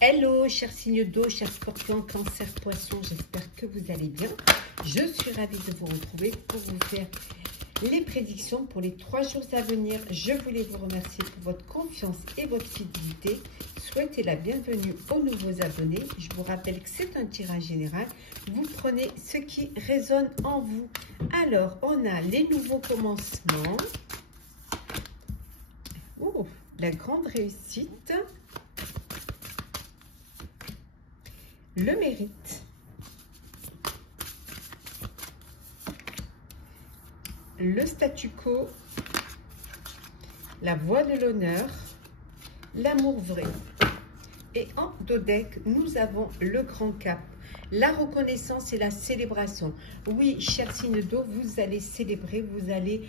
Hello, chers signes d'eau, chers scorpions, cancer, poisson, j'espère que vous allez bien. Je suis ravie de vous retrouver pour vous faire les prédictions pour les 3 jours à venir. Je voulais vous remercier pour votre confiance et votre fidélité. Souhaitez la bienvenue aux nouveaux abonnés. Je vous rappelle que c'est un tirage général. Vous prenez ce qui résonne en vous. Alors, on a les nouveaux commencements. Oh, la grande réussite. Le mérite. Le statu quo. La voie de l'honneur. L'amour vrai. Et en dos deck, nous avons le grand cap. La reconnaissance et la célébration. Oui, chers signes d'eau, vous allez célébrer, vous allez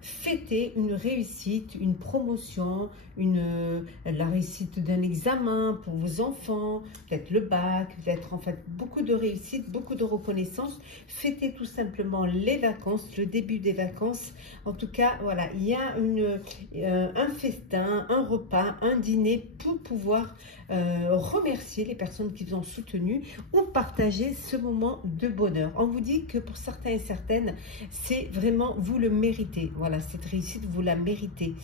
fêter une réussite, une promotion, la réussite d'un examen pour vos enfants, peut-être le bac, peut-être en fait beaucoup de réussite, beaucoup de reconnaissance. Fêtez tout simplement les vacances, le début des vacances. En tout cas, voilà, il y a un festin, un repas, un dîner pour pouvoir remercier les personnes qui vous ont soutenu ou partager ce moment de bonheur. On vous dit que pour certains et certaines, c'est vraiment, vous le méritez. Voilà, cette réussite, vous la méritez.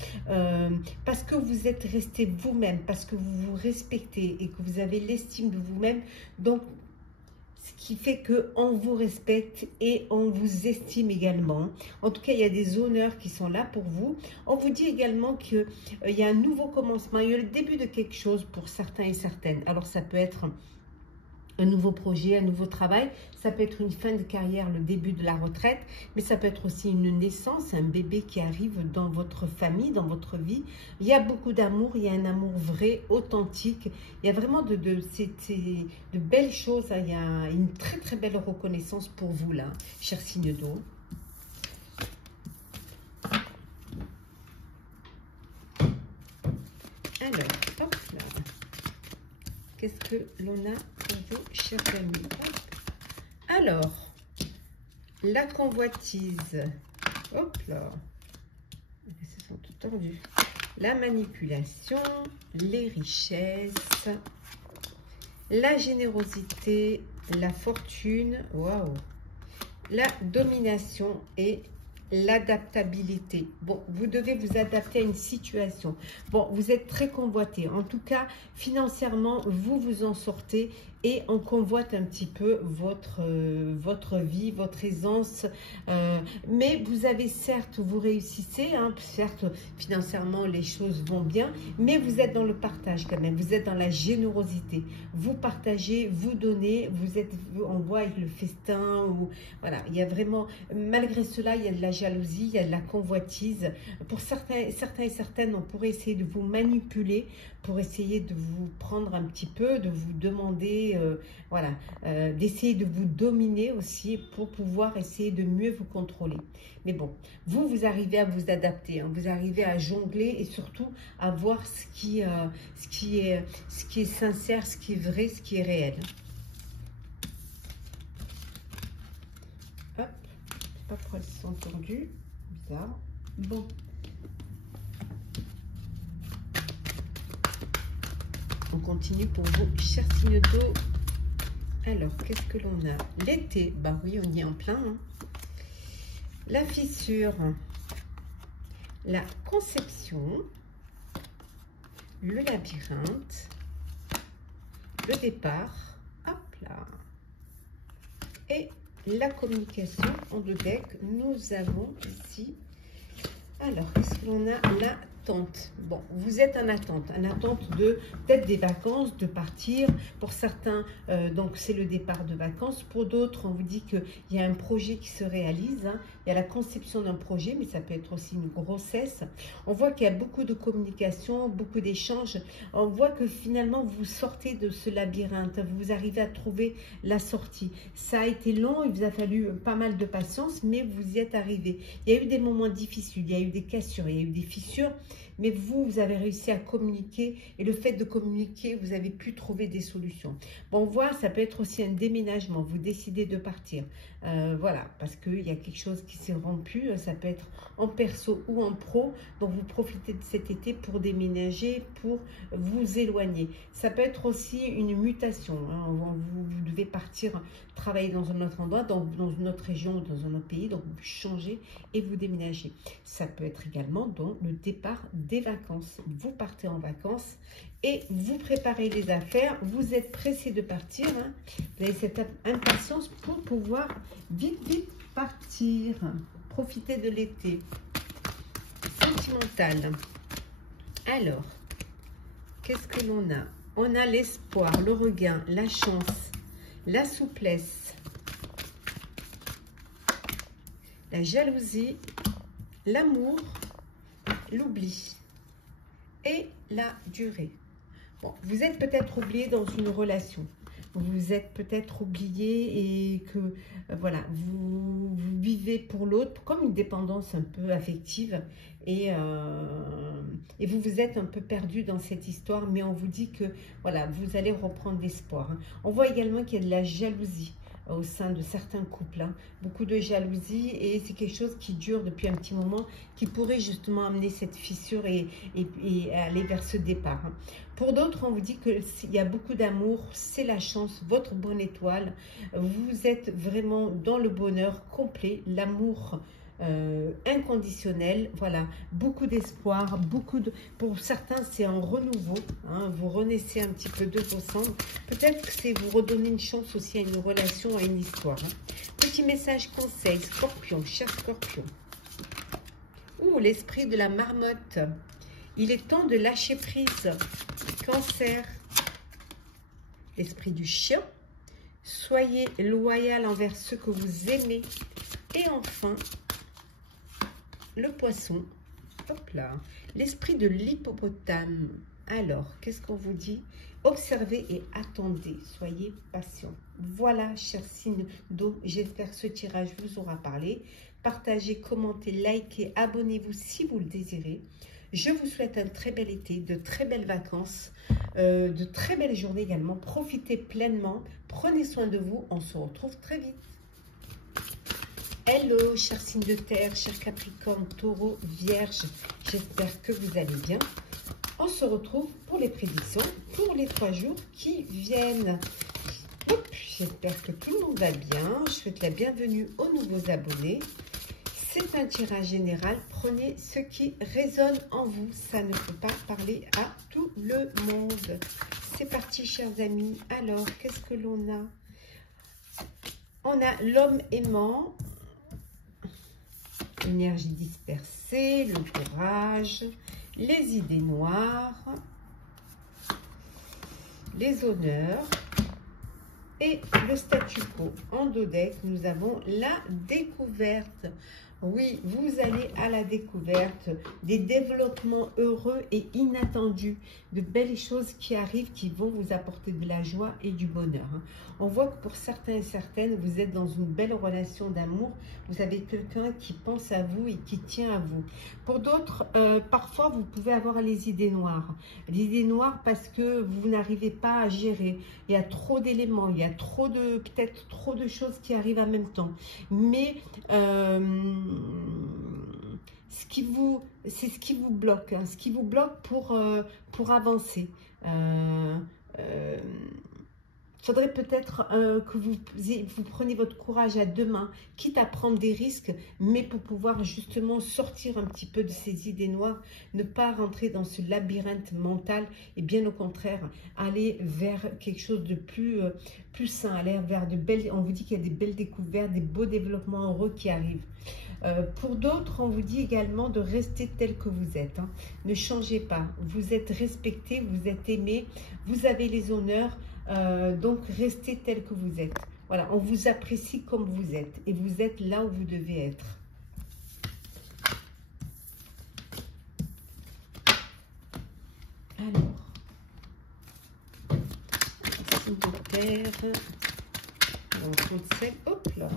Parce que vous êtes resté vous-même, parce que vous vous respectez et que vous avez l'estime de vous-même. Donc, ce qui fait qu'on vous respecte et on vous estime également. En tout cas, il y a des honneurs qui sont là pour vous. On vous dit également qu'il y a un nouveau commencement, il y a le début de quelque chose pour certains et certaines. Alors, ça peut être un nouveau projet, un nouveau travail. Ça peut être une fin de carrière, le début de la retraite, mais ça peut être aussi une naissance, un bébé qui arrive dans votre famille, dans votre vie. Il y a beaucoup d'amour, il y a un amour vrai, authentique. Il y a vraiment de belles choses. Il y a une très très belle reconnaissance pour vous là, chers signes d'eau. Alors, hop là. Qu'est-ce que l'on a pour vous, chers amis? Alors, la convoitise. Hop là. Ils se sont tout tordus. La manipulation, les richesses, la générosité, la fortune. Waouh. La domination et l'adaptabilité. Bon, vous devez vous adapter à une situation. Bon, vous êtes très convoité. En tout cas, financièrement, vous vous en sortez et on convoite un petit peu votre vie, votre aisance. Mais vous avez certes, vous réussissez, hein, certes, financièrement, les choses vont bien, mais vous êtes dans le partage quand même. Vous êtes dans la générosité. Vous partagez, vous donnez, on voit avec le festin, ou voilà, il y a vraiment, malgré cela, il y a de la jalousie, il y a de la convoitise. Pour certains et certaines, on pourrait essayer de vous manipuler pour essayer de vous prendre un petit peu, de vous demander, voilà, d'essayer de vous dominer aussi pour pouvoir essayer de mieux vous contrôler. Mais bon, vous arrivez à vous adapter, hein, vous arrivez à jongler et surtout à voir ce qui est sincère, ce qui est vrai, ce qui est réel. Hop, je sais pas pourquoi ils sont tendus, bizarre. Bon. On continue pour vous, chers signes d'eau. Alors, qu'est-ce que l'on a? L'été, bah oui, on y est en plein. Hein. La fissure, la conception, le labyrinthe, le départ, hop là, et la communication. En deux decks, nous avons ici, alors, qu'est-ce que l'on a? L'attente. Bon, vous êtes en attente de peut-être des vacances, de partir. Pour certains, donc c'est le départ de vacances. Pour d'autres, on vous dit qu'il y a un projet qui se réalise. Hein. Il y a la conception d'un projet, mais ça peut être aussi une grossesse. On voit qu'il y a beaucoup de communication, beaucoup d'échanges. On voit que finalement, vous sortez de ce labyrinthe. Vous arrivez à trouver la sortie. Ça a été long, il vous a fallu pas mal de patience, mais vous y êtes arrivé. Il y a eu des moments difficiles, il y a eu des cassures, il y a eu des fissures, mais vous avez réussi à communiquer et le fait de communiquer, vous avez pu trouver des solutions. Bon, on voit, ça peut être aussi un déménagement, vous décidez de partir. Voilà, parce qu'il y a quelque chose qui s'est rompu, ça peut être en perso ou en pro, donc vous profitez de cet été pour déménager, pour vous éloigner. Ça peut être aussi une mutation, hein. Vous devez partir travailler dans un autre endroit, dans une autre région, dans un autre pays, donc vous changez et vous déménagez. Ça peut être également dans le départ des vacances. Vous partez en vacances et vous préparez les affaires, vous êtes pressé de partir, hein. Vous avez cette impatience pour pouvoir vite partir, profiter de l'été. Sentimental. Alors, qu'est-ce que l'on a? On a l'espoir, le regain, la chance, la souplesse, la jalousie, l'amour, l'oubli et la durée. Bon, vous êtes peut-être oublié dans une relation. Vous êtes peut-être oublié et que voilà, vous vivez pour l'autre comme une dépendance un peu affective et vous êtes un peu perdu dans cette histoire, mais on vous dit que voilà, vous allez reprendre l'espoir, hein. On voit également qu'il y a de la jalousie au sein de certains couples, hein. Beaucoup de jalousie et c'est quelque chose qui dure depuis un petit moment, qui pourrait justement amener cette fissure et aller vers ce départ, hein. Pour d'autres, on vous dit qu'il y a beaucoup d'amour, c'est la chance, votre bonne étoile, vous êtes vraiment dans le bonheur complet, l'amour inconditionnel, voilà, beaucoup d'espoir, pour certains c'est un renouveau, hein, vous renaissez un petit peu de vos cendres, peut-être que c'est vous redonner une chance aussi à une relation, à une histoire, hein. Petit message conseil, Scorpion, cher Scorpion. Ouh, l'esprit de la marmotte, il est temps de lâcher prise. Cancer, l'esprit du chien, soyez loyal envers ceux que vous aimez. Et enfin, le poisson, hop là, l'esprit de l'hippopotame. Alors, qu'est-ce qu'on vous dit? Observez et attendez, soyez patient. Voilà, chers signes d'eau, j'espère que ce tirage vous aura parlé. Partagez, commentez, likez, abonnez-vous si vous le désirez. Je vous souhaite un très bel été, de très belles vacances, de très belles journées également. Profitez pleinement, prenez soin de vous, on se retrouve très vite. Hello, chers signes de terre, chers Capricorne, Taureau, Vierge, j'espère que vous allez bien. On se retrouve pour les prédictions, pour les 3 jours qui viennent. J'espère que tout le monde va bien. Je souhaite la bienvenue aux nouveaux abonnés. C'est un tirage général, prenez ce qui résonne en vous, ça ne peut pas parler à tout le monde. C'est parti, chers amis. Alors, qu'est-ce que l'on a? On a l'homme aimant, l'énergie dispersée, le courage, les idées noires, les honneurs et le statu quo. En dos deck, nous avons la découverte. Oui, vous allez à la découverte des développements heureux et inattendus, de belles choses qui arrivent, qui vont vous apporter de la joie et du bonheur, hein. On voit que pour certains et certaines, vous êtes dans une belle relation d'amour, vous avez quelqu'un qui pense à vous et qui tient à vous. Pour d'autres, parfois, vous pouvez avoir les idées noires. Les idées noires parce que vous n'arrivez pas à gérer. Il y a trop d'éléments, il y a peut-être trop de choses qui arrivent en même temps. Mais c'est ce qui vous bloque, hein, ce qui vous bloque pour avancer. Faudrait peut-être que vous preniez votre courage à deux mains, quitte à prendre des risques, mais pour pouvoir justement sortir un petit peu de ces idées noires, ne pas rentrer dans ce labyrinthe mental et bien au contraire, aller vers quelque chose de plus sain, aller vers de belles, on vous dit qu'il y a des belles découvertes, des beaux développements heureux qui arrivent. Pour d'autres, on vous dit également de rester tel que vous êtes, hein. Ne changez pas, vous êtes respecté, vous êtes aimé, vous avez les honneurs, donc restez tel que vous êtes. Voilà, on vous apprécie comme vous êtes et vous êtes là où vous devez être. Alors, signe de terre, hop là,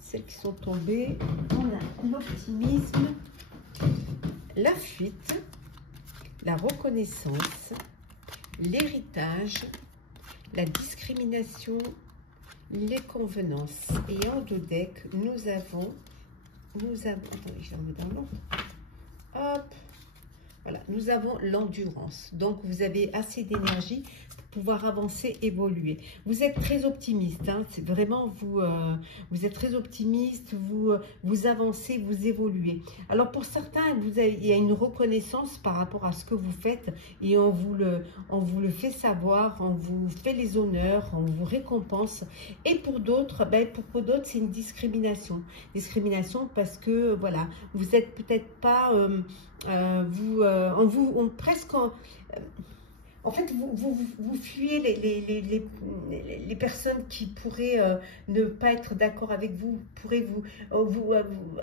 celles qui sont tombées, on a l'optimisme, la fuite, la reconnaissance, l'héritage, la discrimination, les convenances. Et en dos deck, nous avons, attendez, je vais remettre dans l'autre. Hop, voilà, nous avons l'endurance. Donc, vous avez assez d'énergie pour pouvoir avancer, évoluer. Vous êtes très optimiste, hein, c'est vraiment vous êtes très optimiste, vous avancez, vous évoluez. Alors, pour certains, il y a une reconnaissance par rapport à ce que vous faites et on vous le fait savoir, on vous fait les honneurs, on vous récompense. Et pour d'autres, c'est une discrimination. Discrimination parce que, voilà, vous n'êtes peut-être pas... en fait, vous fuyez les personnes qui pourraient ne pas être d'accord avec vous, pourraient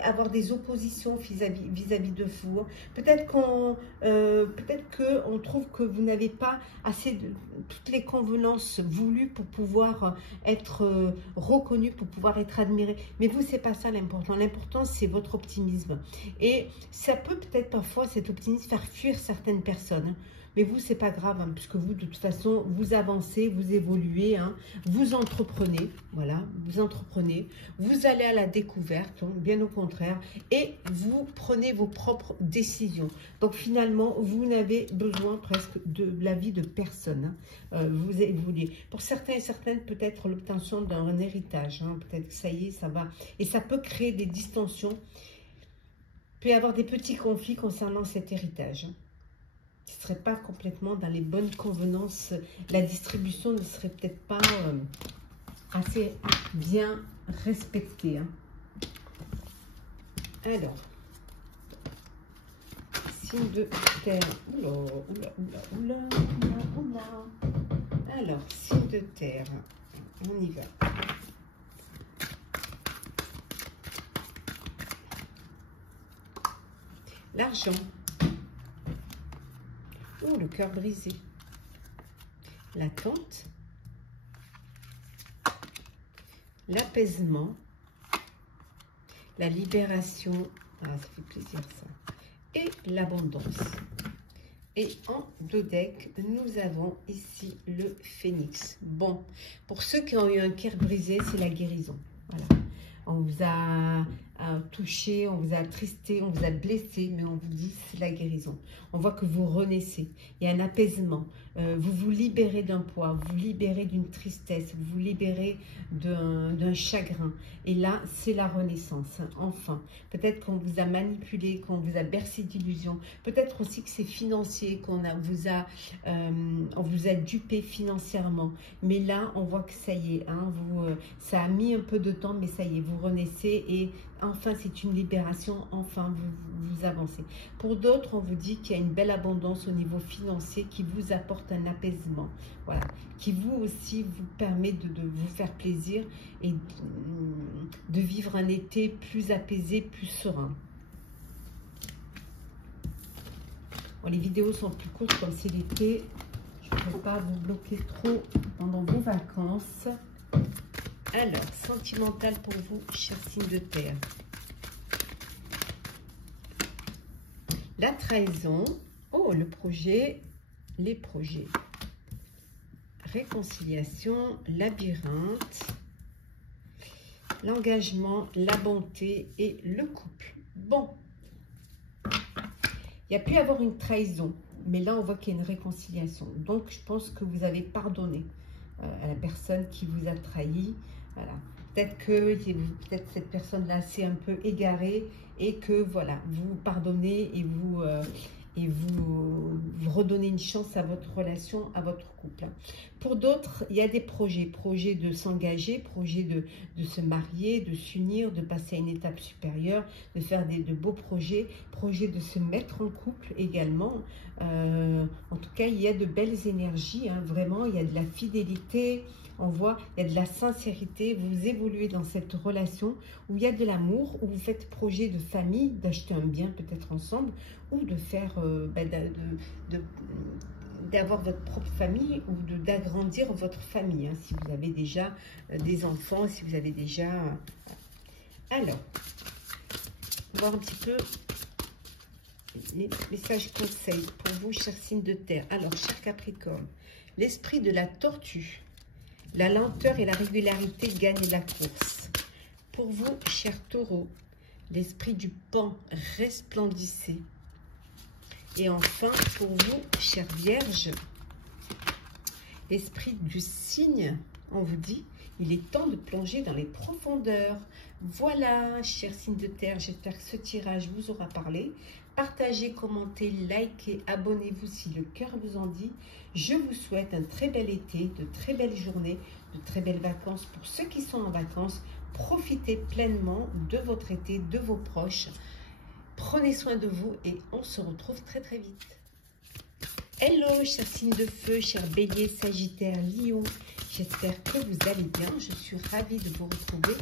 avoir des oppositions vis-à-vis de vous. Peut-être qu'on trouve que vous n'avez pas assez de toutes les convenances voulues pour pouvoir être reconnu, pour pouvoir être admiré. Mais vous, c'est pas ça l'important. L'important, c'est votre optimisme. Et ça peut peut-être parfois, cet optimisme, faire fuir certaines personnes. Mais vous, c'est pas grave, hein, puisque vous, de toute façon, vous avancez, vous évoluez, hein, vous entreprenez, voilà, vous entreprenez, vous allez à la découverte, hein, bien au contraire, et vous prenez vos propres décisions. Donc, finalement, vous n'avez besoin presque de l'avis de personne. Hein. Vous évoluez. Pour certains et certaines, peut-être l'obtention d'un héritage, hein, peut-être que ça y est, ça va. Et ça peut créer des distensions. Il peut y avoir des petits conflits concernant cet héritage. Hein. Ce ne serait pas complètement dans les bonnes convenances. La distribution ne serait peut-être pas assez bien respectée. Hein. Alors, signe de terre. Oula, oula, oula, oula, oula. Alors, signe de terre. On y va. L'argent. Oh, le cœur brisé. L'attente. L'apaisement. La libération. Ah, ça fait plaisir ça. Et l'abondance. Et en dos deck, nous avons ici le phénix. Bon, pour ceux qui ont eu un cœur brisé, c'est la guérison. Voilà. On vous a touché, on vous a attristé, on vous a blessé, mais on vous dit c'est la guérison. On voit que vous renaissez, il y a un apaisement, vous vous libérez d'un poids, vous vous libérez d'une tristesse, vous vous libérez d'un chagrin. Et là, c'est la renaissance, enfin. Peut-être qu'on vous a manipulé, qu'on vous a bercé d'illusions, peut-être aussi que c'est financier, qu'on vous a dupé financièrement. Mais là, on voit que ça y est, hein, ça a mis un peu de temps, mais ça y est, vous renaissez et enfin, c'est une libération, enfin, vous avancez. Pour d'autres, on vous dit qu'il y a une belle abondance au niveau financier qui vous apporte un apaisement, voilà, qui vous aussi vous permet de vous faire plaisir et de vivre un été plus apaisé, plus serein. Bon, les vidéos sont plus courtes comme c'est l'été. Je ne peux pas vous bloquer trop pendant vos vacances. Alors, sentimental pour vous, chers signes de terre. La trahison. Oh, le projet, les projets. Réconciliation, labyrinthe, l'engagement, la bonté et le couple. Bon, il y a pu y avoir une trahison, mais là, on voit qu'il y a une réconciliation. Donc, je pense que vous avez pardonné à la personne qui vous a trahi. Voilà. Peut-être que cette personne-là s'est un peu égarée et que voilà, vous pardonnez et vous redonnez une chance à votre relation, à votre couple. Pour d'autres, il y a des projets de s'engager, projets de se marier, de s'unir, de passer à une étape supérieure, de faire de beaux projets de se mettre en couple également. En tout cas, il y a de belles énergies, hein, vraiment, il y a de la fidélité. On voit, il y a de la sincérité, vous évoluez dans cette relation où il y a de l'amour, où vous faites projet de famille, d'acheter un bien peut-être ensemble, ou de faire, d'avoir votre propre famille ou d'agrandir votre famille, hein, si vous avez déjà des enfants, si vous avez déjà... Alors, on va voir un petit peu les messages conseils pour vous, chers signes de terre. Alors, cher Capricorne, l'esprit de la tortue. La lenteur et la régularité gagnent la course. Pour vous, chers taureaux, l'esprit du pan resplendissait. Et enfin, pour vous, chers vierges, l'esprit du cygne, on vous dit, il est temps de plonger dans les profondeurs. Voilà, chers signes de terre, j'espère que ce tirage vous aura parlé. Partagez, commentez, likez, abonnez-vous si le cœur vous en dit. Je vous souhaite un très bel été, de très belles journées, de très belles vacances. Pour ceux qui sont en vacances, profitez pleinement de votre été, de vos proches. Prenez soin de vous et on se retrouve très très vite. Hello, chers signes de feu, chers béliers, sagittaires, lions. J'espère que vous allez bien. Je suis ravie de vous retrouver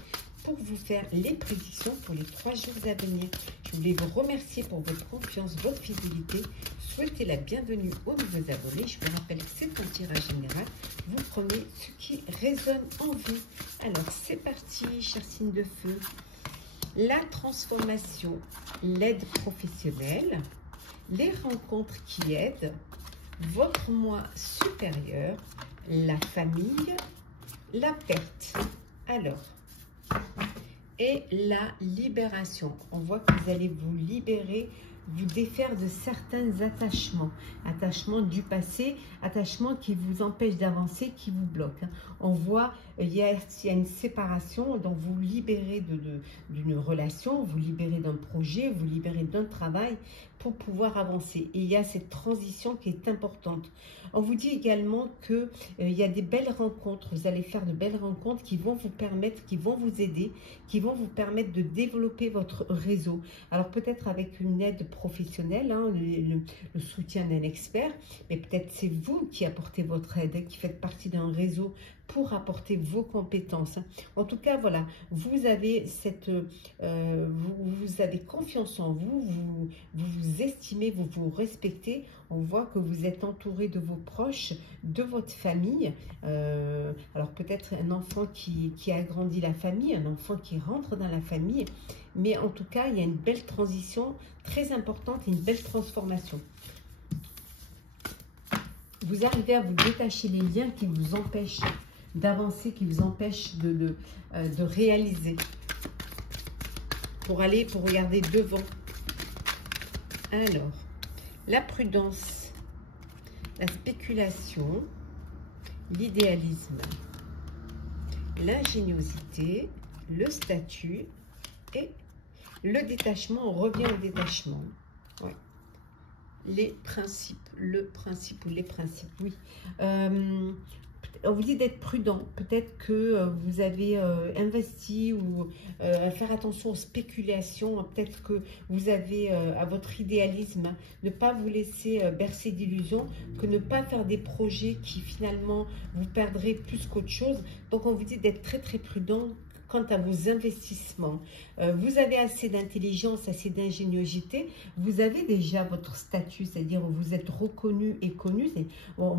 pour vous faire les prédictions pour les 3 jours à venir. Je voulais vous remercier pour votre confiance, votre fidélité. Souhaitez la bienvenue aux nouveaux abonnés. Je vous rappelle que c'est un tirage général. Vous prenez ce qui résonne en vous. Alors, c'est parti, chers signes de feu. La transformation, l'aide professionnelle, les rencontres qui aident, votre moi supérieur, la famille, la perte. Alors, et la libération. On voit que vous allez vous libérer, vous défaire de certains attachements. Attachements du passé, attachements qui vous empêchent d'avancer, qui vous bloquent. On voit, il y a une séparation, donc vous libérez d'une relation, vous libérez d'un projet, vous libérez d'un travail pour pouvoir avancer. Et il y a cette transition qui est importante. On vous dit également qu'il y a des belles rencontres, vous allez faire de belles rencontres qui vont vous permettre, qui vont vous aider, qui vont vous permettre de développer votre réseau. Alors peut-être avec une aide professionnelle, hein, le soutien d'un expert, mais peut-être c'est vous qui apportez votre aide, qui faites partie d'un réseau pour apporter vos compétences. En tout cas, voilà, vous avez vous avez confiance en vous, vous vous estimez, vous vous respectez. On voit que vous êtes entouré de vos proches, de votre famille. Alors peut-être un enfant qui agrandit la famille, un enfant qui rentre dans la famille. Mais en tout cas, il y a une belle transition très importante et une belle transformation. Vous arrivez à vous détacher des liens qui vous empêchent d'avancer, qui vous empêchent de réaliser. Pour regarder devant. Alors, la prudence, la spéculation, l'idéalisme, l'ingéniosité, le statut et le détachement. On revient au détachement. Ouais. Les principes, le principe ou les principes, oui. On vous dit d'être prudent. Peut-être que vous avez investi ou faire attention aux spéculations. Peut-être que vous avez à votre idéalisme, ne pas vous laisser bercer d'illusions, que ne pas faire des projets qui finalement vous perdrez plus qu'autre chose. Donc on vous dit d'être très très prudent quant à vos investissements. Vous avez assez d'intelligence, assez d'ingéniosité, vous avez déjà votre statut, c'est-à-dire vous êtes reconnu et connu, on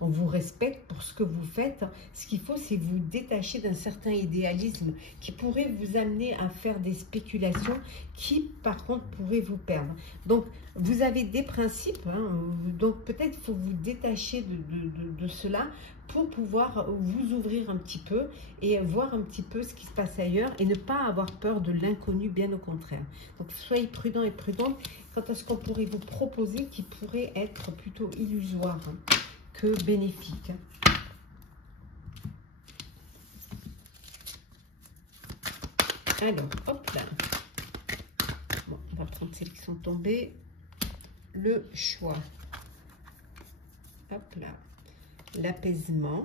vous respecte pour ce que vous faites. Ce qu'il faut, c'est vous détacher d'un certain idéalisme qui pourrait vous amener à faire des spéculations qui, par contre, pourraient vous perdre. Donc, vous avez des principes, hein, donc peut-être faut vous détacher de cela pour pouvoir vous ouvrir un petit peu et voir un petit peu ce qui se passe ailleurs et ne pas avoir peur de l'inconnu, bien au contraire. Donc, soyez prudents et prudentes quant à ce qu'on pourrait vous proposer qui pourrait être plutôt illusoire que bénéfique. Alors, hop là. Bon, on va prendre celles qui sont tombées. Le choix. Hop là. L'apaisement.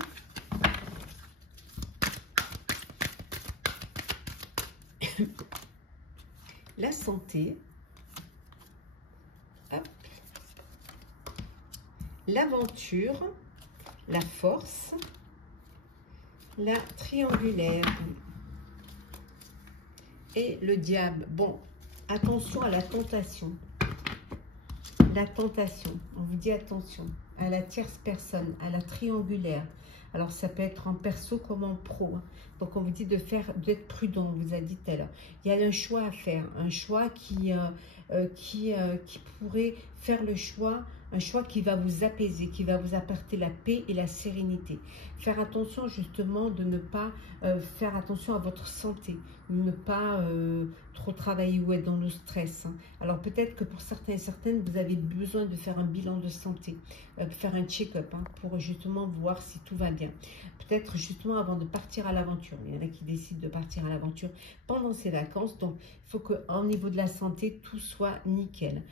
La santé. L'aventure. La force. La triangulaire. Et le diable. Bon, attention à la tentation. La tentation. On vous dit attention à la tierce personne, à la triangulaire. Alors, ça peut être en perso comme en pro. Donc, on vous dit d'être prudent, on vous a dit tout à l'heure. Il y a un choix à faire, un choix qui pourrait faire le choix Un choix qui va vous apaiser, qui va vous apporter la paix et la sérénité. Faire attention justement de ne pas faire attention à votre santé, de ne pas trop travailler ou être dans le stress. Hein. Alors peut-être que pour certains et certaines, vous avez besoin de faire un bilan de santé, faire un check-up hein, pour justement voir si tout va bien. Peut-être justement avant de partir à l'aventure. Il y en a qui décident de partir à l'aventure pendant ces vacances. Donc il faut qu'au niveau de la santé, tout soit nickel.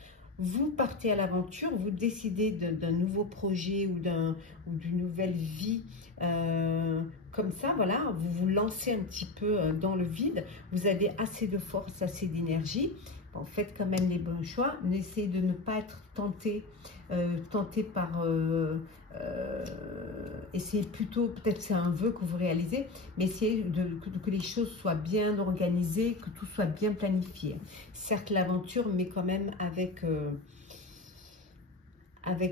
Vous partez à l'aventure, vous décidez d'un nouveau projet ou d'une nouvelle vie comme ça, voilà, vous vous lancez un petit peu dans le vide, vous avez assez de force, assez d'énergie, bon, faites quand même les bons choix, n'essayez de ne pas être tenté par... essayez plutôt, peut-être c'est un vœu que vous réalisez, mais essayez que les choses soient bien organisées, que tout soit bien planifié. Certes l'aventure, mais quand même avec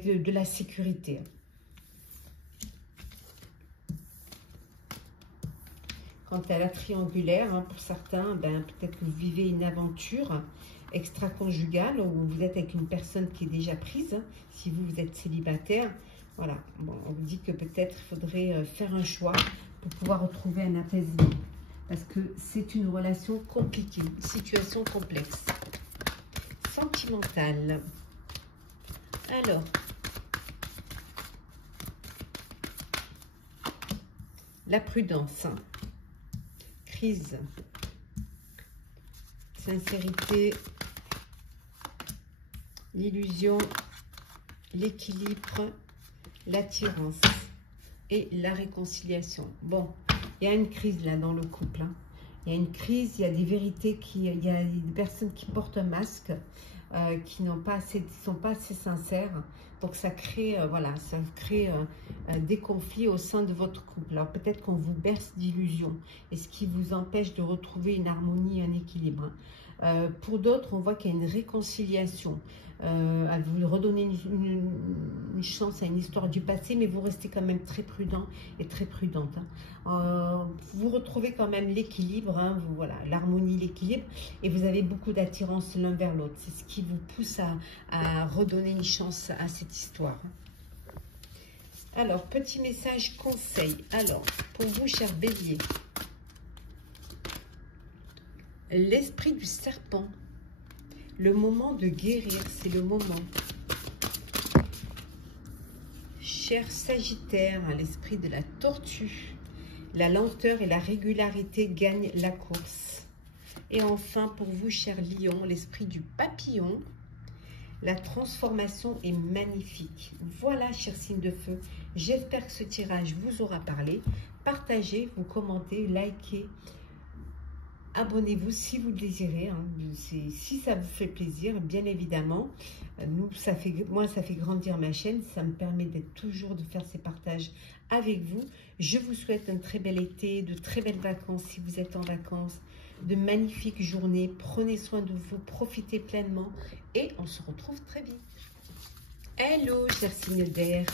de la sécurité. Quant à la triangulaire, hein, pour certains, ben, peut-être que vous vivez une aventure extra-conjugale où vous êtes avec une personne qui est déjà prise. Hein, si vous êtes célibataire, voilà. Bon, on vous dit que peut-être il faudrait faire un choix pour pouvoir retrouver un apaisement. Parce que c'est une relation compliquée, une situation complexe. Sentimentale. Alors, la prudence. Crise, sincérité, l'illusion, l'équilibre, l'attirance et la réconciliation. Bon, il y a une crise là dans le couple. Hein. Il y a une crise, il y a des vérités, il y a des personnes qui portent un masque, qui sont pas assez sincères. Donc ça crée, voilà, ça crée des conflits au sein de votre couple. Alors peut-être qu'on vous berce d'illusions, et ce qui vous empêche de retrouver une harmonie, un équilibre. Pour d'autres, on voit qu'il y a une réconciliation. À vous redonner une chance à une histoire du passé, mais vous restez quand même très prudent et très prudente. Hein. Vous retrouvez quand même l'équilibre, hein, voilà, l'harmonie, l'équilibre, et vous avez beaucoup d'attirance l'un vers l'autre. C'est ce qui vous pousse à redonner une chance à cette histoire. Alors, petit message conseil. Alors, pour vous, cher Bélier, l'esprit du serpent. Le moment de guérir, c'est le moment. Cher Sagittaire, l'esprit de la tortue. La lenteur et la régularité gagnent la course. Et enfin, pour vous, cher Lion, l'esprit du papillon. La transformation est magnifique. Voilà, cher signe de feu. J'espère que ce tirage vous aura parlé. Partagez, vous commentez, likez. Abonnez-vous si vous le désirez, hein. Si ça vous fait plaisir, bien évidemment. Moi, ça fait grandir ma chaîne. Ça me permet d'être toujours de faire ces partages avec vous. Je vous souhaite un très bel été, de très belles vacances si vous êtes en vacances, de magnifiques journées. Prenez soin de vous, profitez pleinement et on se retrouve très vite. Hello, chers signes d'air,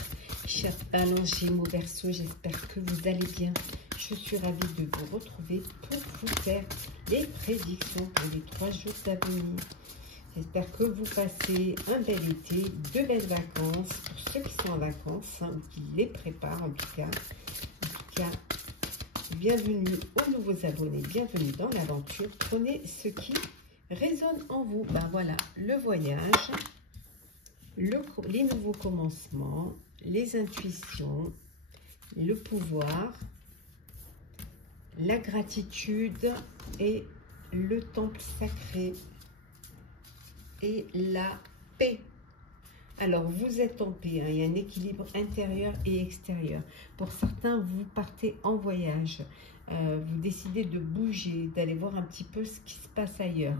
chers Balance, Gémeaux, Verseau, j'espère que vous allez bien. Je suis ravie de vous retrouver pour vous faire les prédictions pour les 3 jours à venir. J'espère que vous passez un bel été, de belles vacances pour ceux qui sont en vacances, hein, ou qui les préparent en tout cas. En tout cas, bienvenue aux nouveaux abonnés, bienvenue dans l'aventure. Prenez ce qui résonne en vous. Ben voilà, le voyage. Les nouveaux commencements, les intuitions, le pouvoir, la gratitude et le temple sacré et la paix. Alors, vous êtes en paix, hein, il y a un équilibre intérieur et extérieur. Pour certains, vous partez en voyage. Vous décidez de bouger, d'aller voir un petit peu ce qui se passe ailleurs.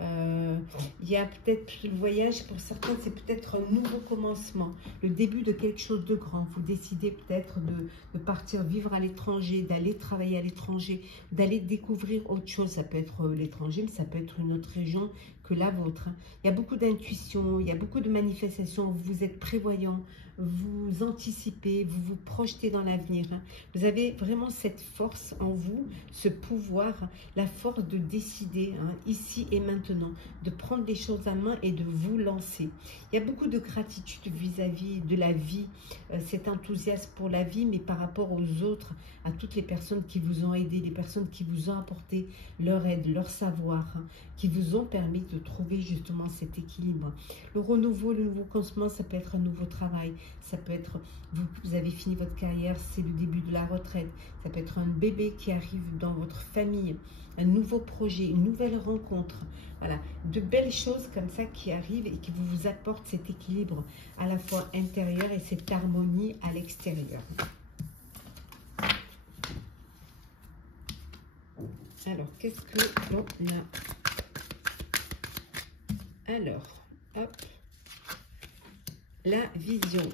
Hein. Il y a peut-être le voyage, pour certains, c'est peut-être un nouveau commencement, le début de quelque chose de grand. Vous décidez peut-être de partir vivre à l'étranger, d'aller travailler à l'étranger, d'aller découvrir autre chose. Ça peut être l'étranger, mais ça peut être une autre région que la vôtre. Il y a beaucoup d'intuition, il y a beaucoup de manifestations, vous êtes prévoyant, vous anticipez, vous vous projetez dans l'avenir. Vous avez vraiment cette force en vous, ce pouvoir, la force de décider ici et maintenant, de prendre les choses à main et de vous lancer. Il y a beaucoup de gratitude vis-à-vis de la vie, cet enthousiasme pour la vie, mais par rapport aux autres, à toutes les personnes qui vous ont aidé, les personnes qui vous ont apporté leur aide, leur savoir, qui vous ont permis de trouver justement cet équilibre. Le renouveau, le nouveau commencement, ça peut être un nouveau travail, ça peut être, vous avez fini votre carrière, c'est le début de la retraite, ça peut être un bébé qui arrive dans votre famille, un nouveau projet, une nouvelle rencontre, voilà, de belles choses comme ça qui arrivent et qui vous apportent cet équilibre à la fois intérieur et cette harmonie à l'extérieur. Alors, qu'est-ce que l'on a? Alors, hop, la vision,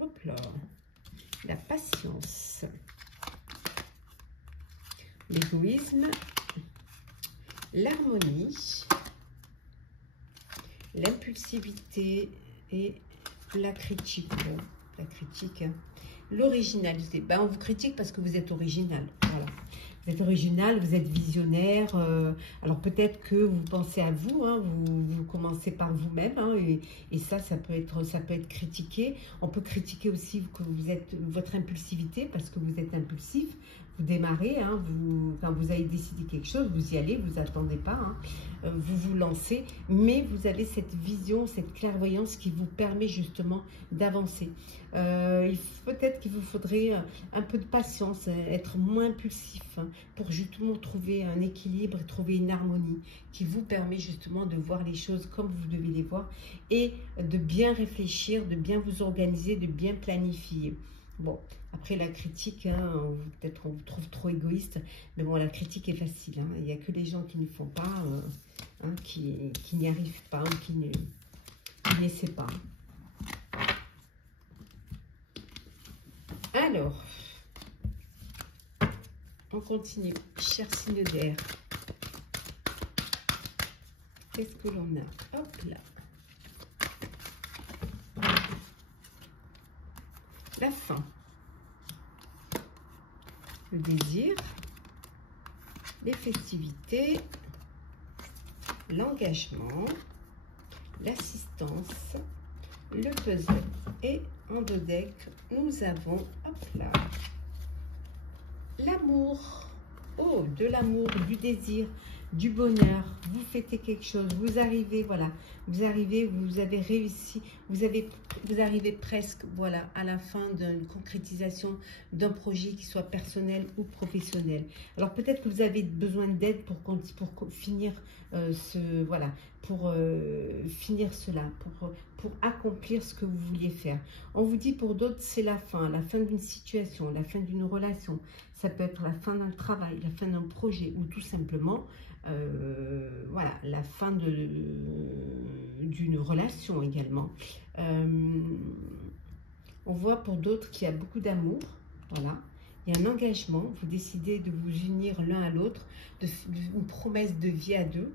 hop là, la patience, l'égoïsme, l'harmonie, l'impulsivité et la critique. La critique, l'originalité. Ben, on vous critique parce que vous êtes original, voilà. Vous êtes original, vous êtes visionnaire. Alors peut-être que vous pensez à vous, vous commencez par vous-même, et ça peut être critiqué. On peut critiquer aussi que vous êtes votre impulsivité parce que vous êtes impulsif. Vous démarrez, quand vous avez décidé quelque chose, vous y allez, vous attendez pas, vous vous lancez, mais vous avez cette vision, cette clairvoyance qui vous permet justement d'avancer. Peut-être qu'il vous faudrait un peu de patience, être moins impulsif, pour justement trouver un équilibre et trouver une harmonie qui vous permet justement de voir les choses comme vous devez les voir et de bien réfléchir, de bien vous organiser, de bien planifier. Bon, après la critique, peut-être on vous trouve trop égoïste, mais bon, la critique est facile. Il n'y a que les gens qui ne font pas, qui n'y arrivent pas, qui n'essaient pas. Alors, on continue. Cher signe d'air. Qu'est-ce que l'on a? Hop là. La fin, le désir, les festivités, l'engagement, l'assistance, le puzzle. Et en deux decks, nous avons, hop là, l'amour. Oh, de l'amour, du désir, du bonheur. Vous fêtez quelque chose, vous arrivez, voilà, vous arrivez, vous avez réussi, vous arrivez presque, voilà, à la fin d'une concrétisation d'un projet qui soit personnel ou professionnel. Alors peut-être que vous avez besoin d'aide pour finir finir cela, pour accomplir ce que vous vouliez faire. On vous dit pour d'autres, c'est la fin d'une situation, la fin d'une relation. Ça peut être la fin d'un travail, la fin d'un projet ou tout simplement voilà, la fin d'une relation également. On voit pour d'autres qu'il y a beaucoup d'amour, voilà. Il y a un engagement, vous décidez de vous unir l'un à l'autre, une promesse de vie à deux,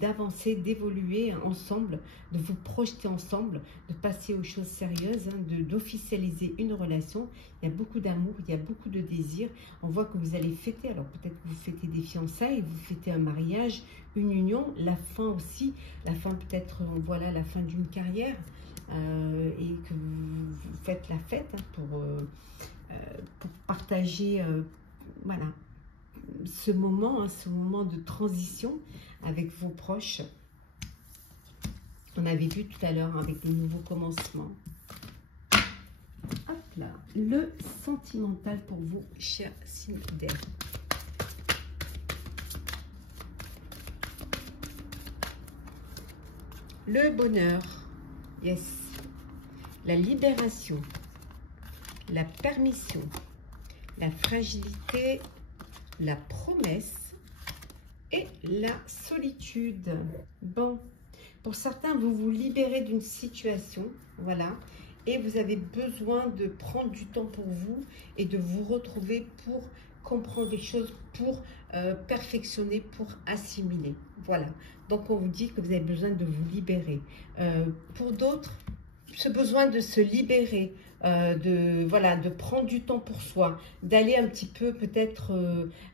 d'avancer, d'évoluer ensemble, de vous projeter ensemble, de passer aux choses sérieuses, d'officialiser une relation. Il y a beaucoup d'amour, il y a beaucoup de désir. On voit que vous allez fêter, alors peut-être que vous fêtez des fiançailles, vous fêtez un mariage, une union, la fin aussi, la fin peut-être, voilà, la fin d'une carrière, et que vous faites la fête pour partager, voilà, ce moment de transition avec vos proches. On avait vu tout à l'heure avec le nouveau commencement. Hop là, le sentimental pour vous, chers signes d'air. Le bonheur, yes. La libération, la permission, la fragilité, la promesse et la solitude. Bon, pour certains, vous vous libérez d'une situation, voilà, et vous avez besoin de prendre du temps pour vous et de vous retrouver pour comprendre des choses pour perfectionner, pour assimiler. Voilà. Donc, on vous dit que vous avez besoin de vous libérer. Pour d'autres, ce besoin de se libérer, de prendre du temps pour soi, d'aller un petit peu peut-être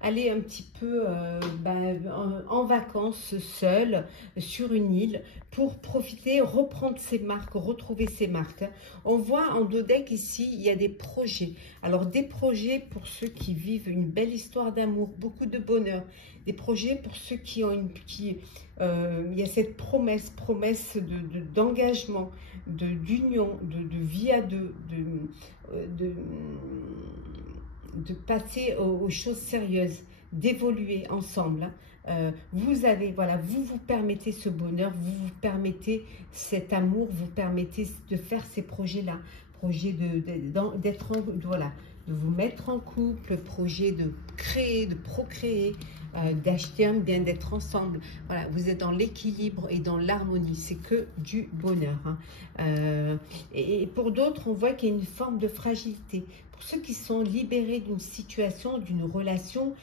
aller un petit peu en vacances seul sur une île pour profiter, reprendre ses marques, retrouver ses marques. On voit en dos deck ici, il y a des projets. Alors des projets pour ceux qui vivent une belle histoire d'amour, beaucoup de bonheur. Des projets pour ceux qui ont il y a cette promesse d'engagement, d'union, de vie à deux, de passer aux choses sérieuses, d'évoluer ensemble. Vous avez, voilà, vous permettez ce bonheur, vous permettez cet amour, vous permettez de faire ces projets-là, projet d'être voilà, de vous mettre en couple, projet de créer, de procréer, d'acheter un bien, d'être ensemble. Voilà, vous êtes dans l'équilibre et dans l'harmonie. C'est que du bonheur. Hein. Et pour d'autres, on voit qu'il y a une forme de fragilité. Pour ceux qui sont libérés d'une situation, d'une relation,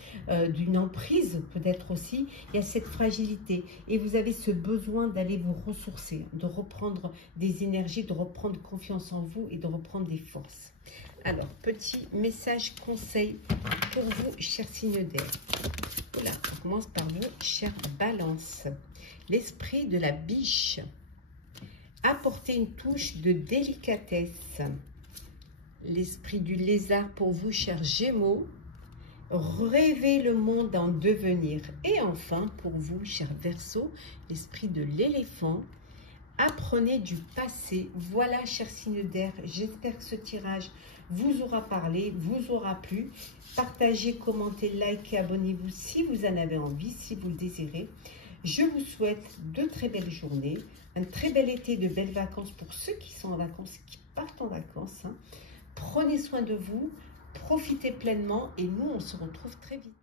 d'une emprise peut-être aussi, il y a cette fragilité. Et vous avez ce besoin d'aller vous ressourcer, de reprendre des énergies, de reprendre confiance en vous et de reprendre des forces. Alors, petit message conseil pour vous, chers signes d'air. Voilà, on commence par vous, chère Balance. L'esprit de la biche. Apportez une touche de délicatesse. L'esprit du lézard pour vous, chers Gémeaux. Rêvez le monde en devenir. Et enfin, pour vous, chers Verseaux, l'esprit de l'éléphant. Apprenez du passé. Voilà, chers signes d'air, j'espère que ce tirage vous aura parlé, vous aura plu. Partagez, commentez, likez, abonnez-vous si vous en avez envie, si vous le désirez. Je vous souhaite de très belles journées, un très bel été, de belles vacances pour ceux qui sont en vacances, qui partent en vacances. Hein. Prenez soin de vous, profitez pleinement et nous, on se retrouve très vite.